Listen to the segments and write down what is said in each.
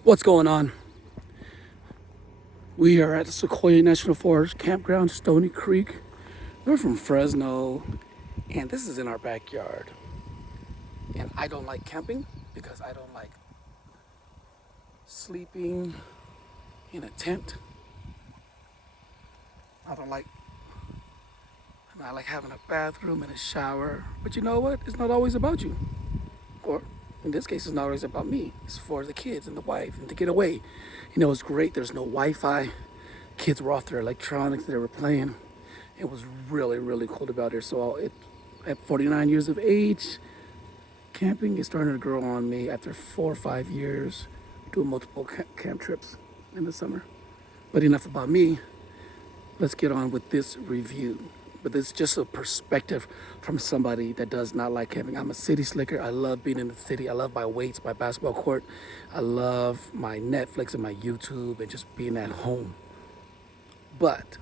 What's going on? We are at the Sequoia National Forest Campground, Stony Creek. We're from Fresno, and this is in our backyard. And I don't like camping because I don't like sleeping in a tent. I don't like I like having a bathroom and a shower. But you know what? It's not always about you. Or in this case, it's not always about me. It's for the kids and the wife and to get away. It's great. There's no Wi-Fi. Kids were off their electronics. They were playing. It was really, really cold about here. At 49 years of age, camping is starting to grow on me after 4 or 5 years doing multiple camp trips in the summer. But enough about me. Let's get on with this review. But this is just a perspective from somebody that does not like camping. I'm a city slicker. I love being in the city. I love my weights, my basketball court. I love my Netflix and my YouTube and just being at home. But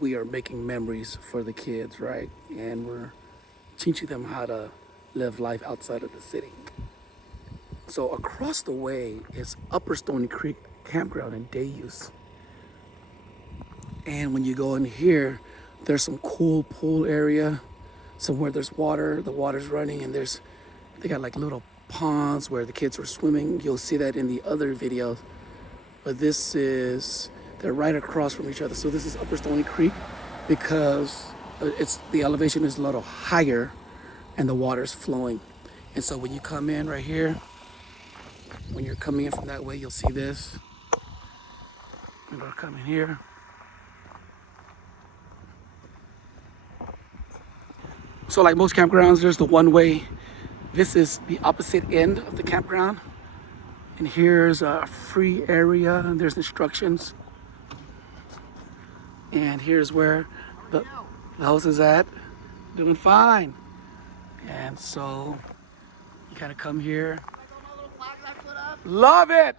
we are making memories for the kids, right? And we're teaching them how to live life outside of the city. So across the way is Upper Stony Creek Campground in day use. And when you go in here, there's some cool pool area, somewhere there's water, the water's running, and they got like little ponds where the kids are swimming. You'll see that in the other videos. But they're right across from each other. So this is Upper Stony Creek because the elevation is a little higher and the water's flowing. And so when you come in right here, when you're coming in from that way, you'll see this. I'm gonna come in here. So like most campgrounds, there's the one way. This is the opposite end of the campground. And here's a free area and there's instructions. And here's where the house is at, doing fine. And so you kind of come here. Love it.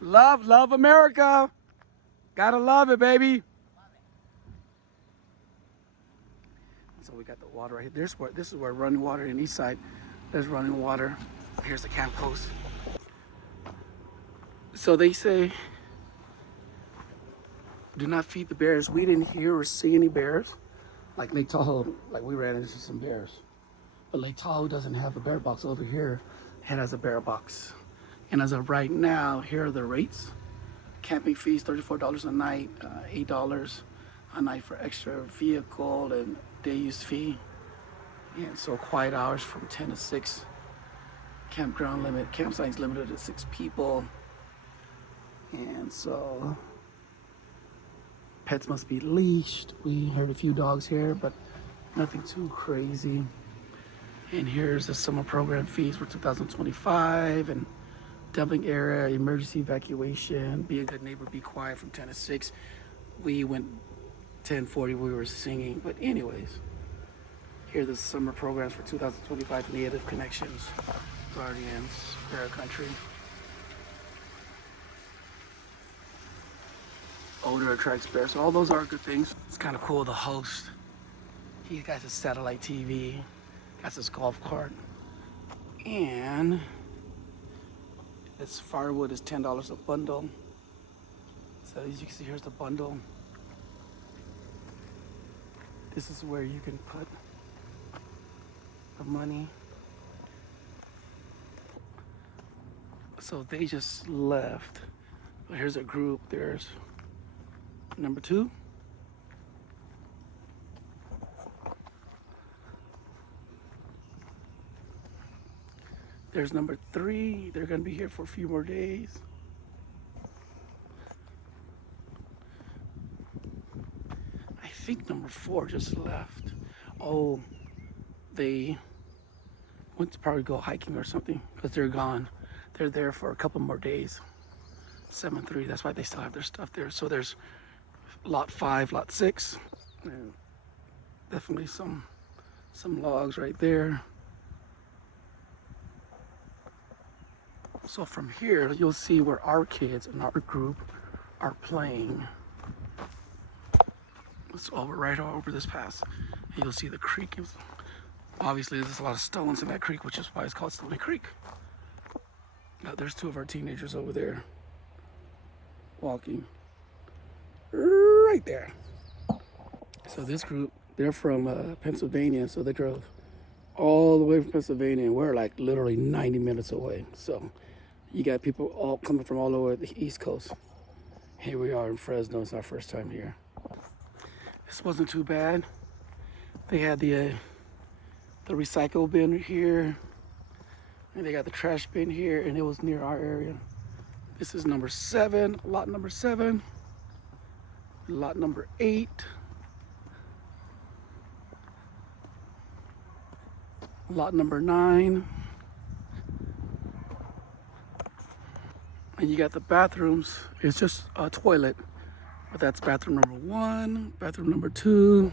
Love America. Gotta love it, baby. So we got the water right here. This is where running water in east side. There's running water. Here's the camp post. So they say, do not feed the bears. We didn't hear or see any bears. Like Lake Tahoe, like we ran into some bears. But Lake Tahoe doesn't have a bear box. Over here, it has a bear box. And as of right now, here are the rates. Camping fees, $34 a night, $8 a night for extra vehicle and day use fee. And so quiet hours from 10 to 6. Campground limit, campsites limited to 6 people. And so pets must be leashed. We heard a few dogs here, but nothing too crazy. And here's the summer program fees for 2025 and dumping area, emergency evacuation, be a good neighbor, be quiet from 10 to 6. We went 10:40, we were singing. But anyways, here are the summer programs for 2025, Native Connections, Guardians, Bear Country. Odor attracts bears. So all those are good things. It's kind of cool. The host, he got his satellite TV, got his golf cart, and this firewood is $10 a bundle. So as you can see, here's the bundle. This is where you can put the money. So they just left. But here's a group. There's number 2. There's number 3. They're gonna be here for a few more days. I think number 4 just left. Oh, they went to probably go hiking or something because they're gone. They're there for a couple more days. 7-3, that's why they still have their stuff there. So there's lot 5, lot 6. And definitely some logs right there. So from here, you'll see where our kids and our group are playing. It's right over this pass. And you'll see the creek. Obviously, there's a lot of stones in that creek, which is why it's called Stony Creek. There's two of our teenagers over there walking right there. So this group, they're from Pennsylvania, so they drove all the way from Pennsylvania, and we're like literally 90 minutes away. So you got people all coming from all over the East Coast. Here we are in Fresno. It's our first time here. This wasn't too bad. They had the recycle bin here, and they got the trash bin here, and it was near our area. This is number 7, lot number 7, lot number 8. Lot number 9. And you got the bathrooms. It's just a toilet. But that's bathroom number 1, bathroom number 2,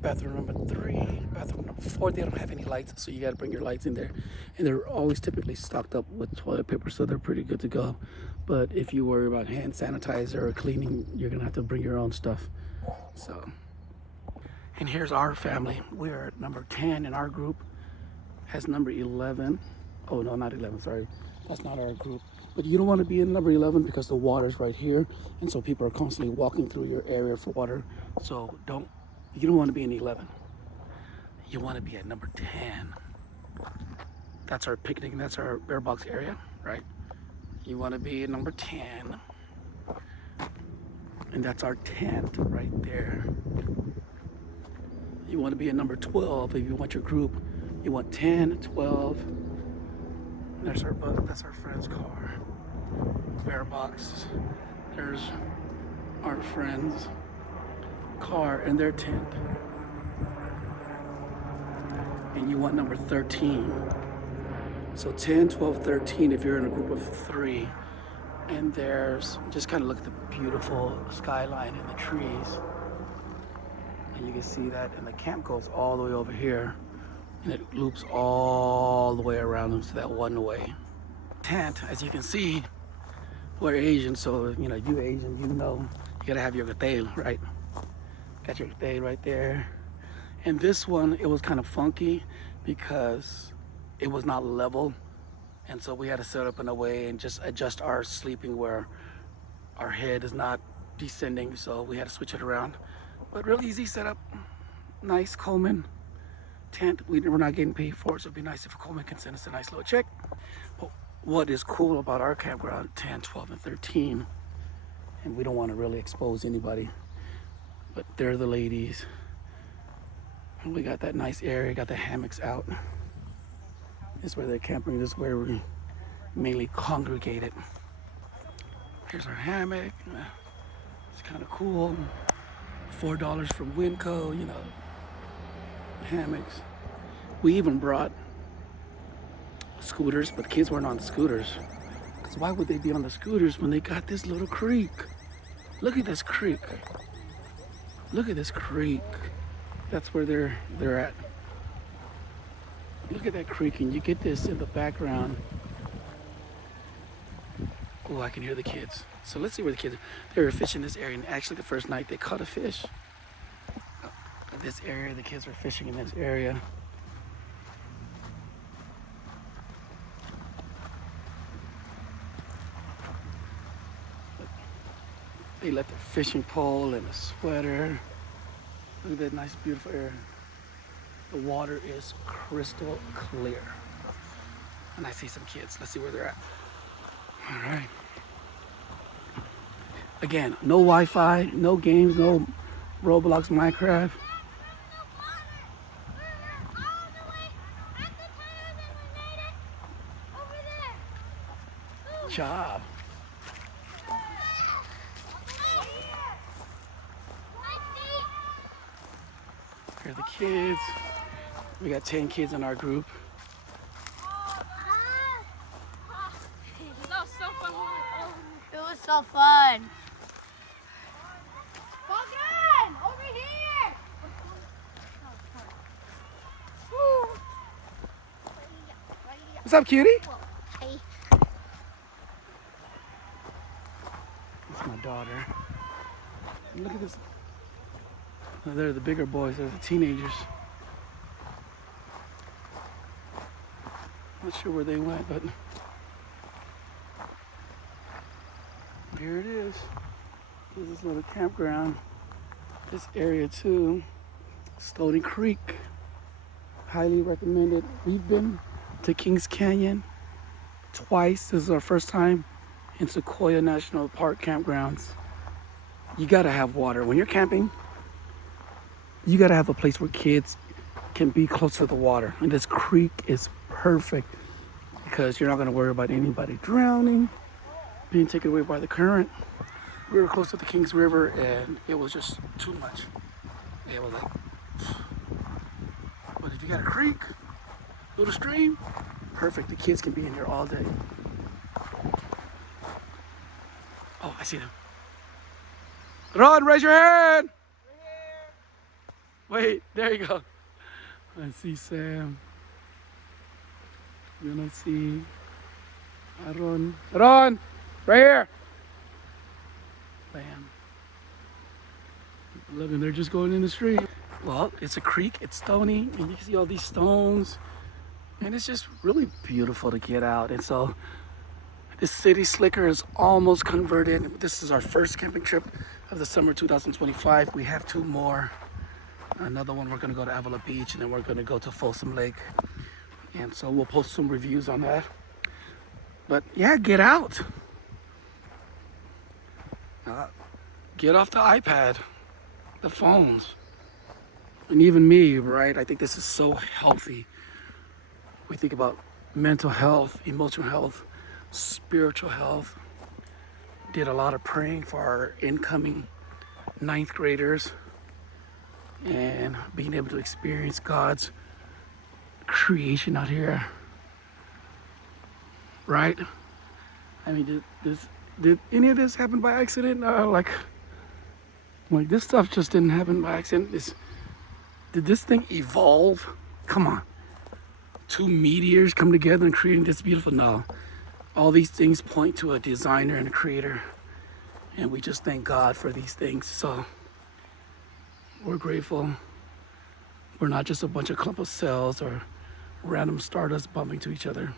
bathroom number 3, bathroom number 4. They don't have any lights, so you got to bring your lights in there. And they're always typically stocked up with toilet paper, so they're pretty good to go. But if you worry about hand sanitizer or cleaning, you're going to have to bring your own stuff. So. And here's our family. We're at number 10, and our group has number 11. Oh, no, not 11, sorry. That's not our group. But you don't want to be in number 11 because the water's right here. And so people are constantly walking through your area for water. So you don't want to be in 11. You want to be at number 10. That's our picnic, and that's our bear box area, right? You want to be at number 10. And that's our tent right there. You want to be at number 12 if you want your group. You want 10, 12. That's our friend's car. Bear box. There's our friend's car and their tent. And you want number 13. So 10, 12, 13 if you're in a group of 3. And there's, just kind of look at the beautiful skyline and the trees. And you can see that, and the camp goes all the way over here, and it loops all the way around into that one way. Tent, as you can see, we're Asian, so you Asian, you gotta have your hotel, right? Got your hotel right there. And this one, it was kind of funky because it was not level, and so we had to set up in a way and just adjust our sleeping where our head is not descending, so we had to switch it around. But real easy setup, nice Coleman tent. We're not getting paid for it, so it'd be nice if Coleman can send us a nice little check. But what is cool about our campground, 10, 12, and 13, and we don't want to really expose anybody, but they're the ladies. And we got that nice area, got the hammocks out. This is where they're camping, this is where we mainly congregated. Here's our hammock. It's kind of cool. $4 from Winco, hammocks. We even brought scooters, but kids weren't on the scooters. Because why would they be on the scooters when they got this little creek? Look at this creek. Look at this creek. That's where they're at. Look at that creek, and you get this in the background. Oh, I can hear the kids. So let's see where the kids are. They were fishing this area, and actually the first night they caught a fish. This area, the kids were fishing in this area. They left a fishing pole and a sweater. Look at that nice, beautiful area. The water is crystal clear. And I see some kids. Let's see where they're at. All right. Again, no Wi-Fi, no games, no Roblox, Minecraft. Job. Here are the kids. We got 10 kids in our group. That was so fun. It was so fun. Bogdan, over here. What's up, cutie? Hey. That's my daughter. Look at this. Oh, they're the bigger boys. They're the teenagers. Not sure where they went, but Here it is. This is another campground. This area too, Stony Creek. Highly recommended. We've been to Kings Canyon twice. This is our first time in Sequoia National Park campgrounds. You gotta have water. When you're camping, you gotta have a place where kids can be close to the water. And this creek is perfect because you're not gonna worry about anybody drowning, being taken away by the current. We were close to the Kings River and it was just too much. It was like, but if you got a creek, little stream, perfect. The kids can be in here all day. Oh, I see them. Ron, raise your hand. Wait, there you go. I see Sam. Then I see Aaron. Ron, right here. Bam. 11, they're just going in the street. Well, it's a creek, it's stony, and you can see all these stones. And it's just really beautiful to get out. And so this city slicker is almost converted. This is our first camping trip of the summer 2025. We have 2 more. Another one, we're gonna go to Avila Beach, and then we're gonna go to Folsom Lake. And so we'll post some reviews on that. But yeah, get out. Get off the iPad, the phones. And even me, right? I think this is so healthy. We think about mental health, emotional health, spiritual health. Did a lot of praying for our incoming 9th graders and being able to experience God's creation out here. Right? I mean, did any of this happen by accident? Like this stuff just didn't happen by accident. Did this thing evolve? Come on. 2 meteors come together and creating this beautiful? No. All these things point to a designer and a creator. And we just thank God for these things. So we're grateful. We're not just a bunch of clump of cells or random stardust bumping to each other.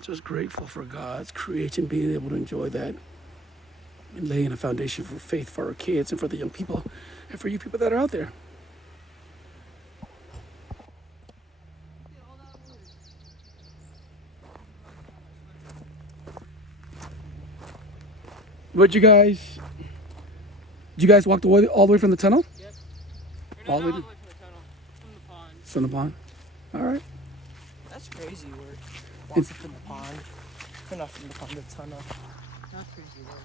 Just grateful for God's creation, being able to enjoy that and laying a foundation for faith for our kids and for the young people and for you people that are out there. Did you guys walk all the way from the tunnel? Yep. All the way from the tunnel, from the pond. From the pond? All right. That's crazy work. Walking from the pond. Or not from the pond, the tunnel. That's crazy work.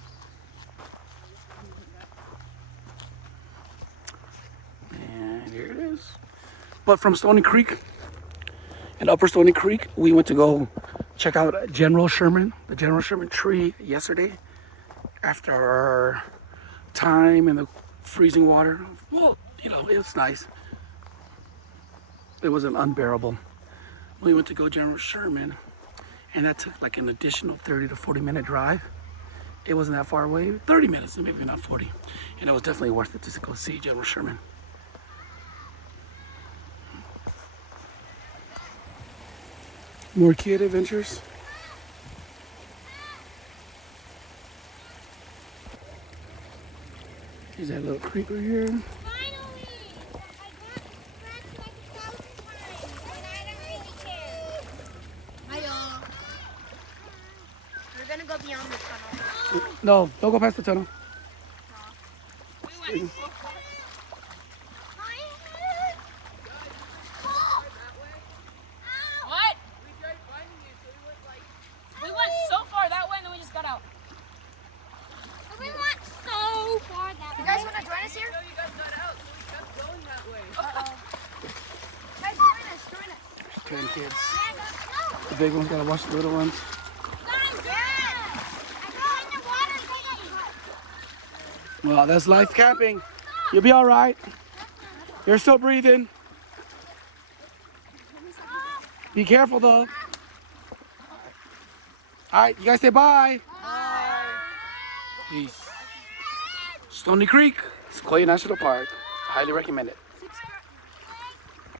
And here it is. But from Stony Creek and Upper Stony Creek, we went to go check out the General Sherman tree yesterday. After our time in the freezing water, well, it was nice. It wasn't unbearable. We went to go General Sherman, and that took like an additional 30 to 40 minute drive. It wasn't that far away, 30 minutes, maybe not 40. And it was definitely worth it to go see General Sherman. More kid adventures. Here's that little creek right here. Finally! I got scratched like 1,000 times, and I don't really care. We're gonna go beyond the tunnel. No, don't go past the tunnel. We went so far. What? We went so far that way and then we just got out. We went so far that way. You guys want to join us here? No, you guys got out, so we kept going that way. Guys, join us. There's 10 kids. Yeah, go. The big ones gotta watch the little ones. Well, that's life camping. You'll be all right. You're still breathing. Be careful though. All right, you guys say bye. Bye. Peace. Stony Creek, Sequoia National Park. Highly recommend it.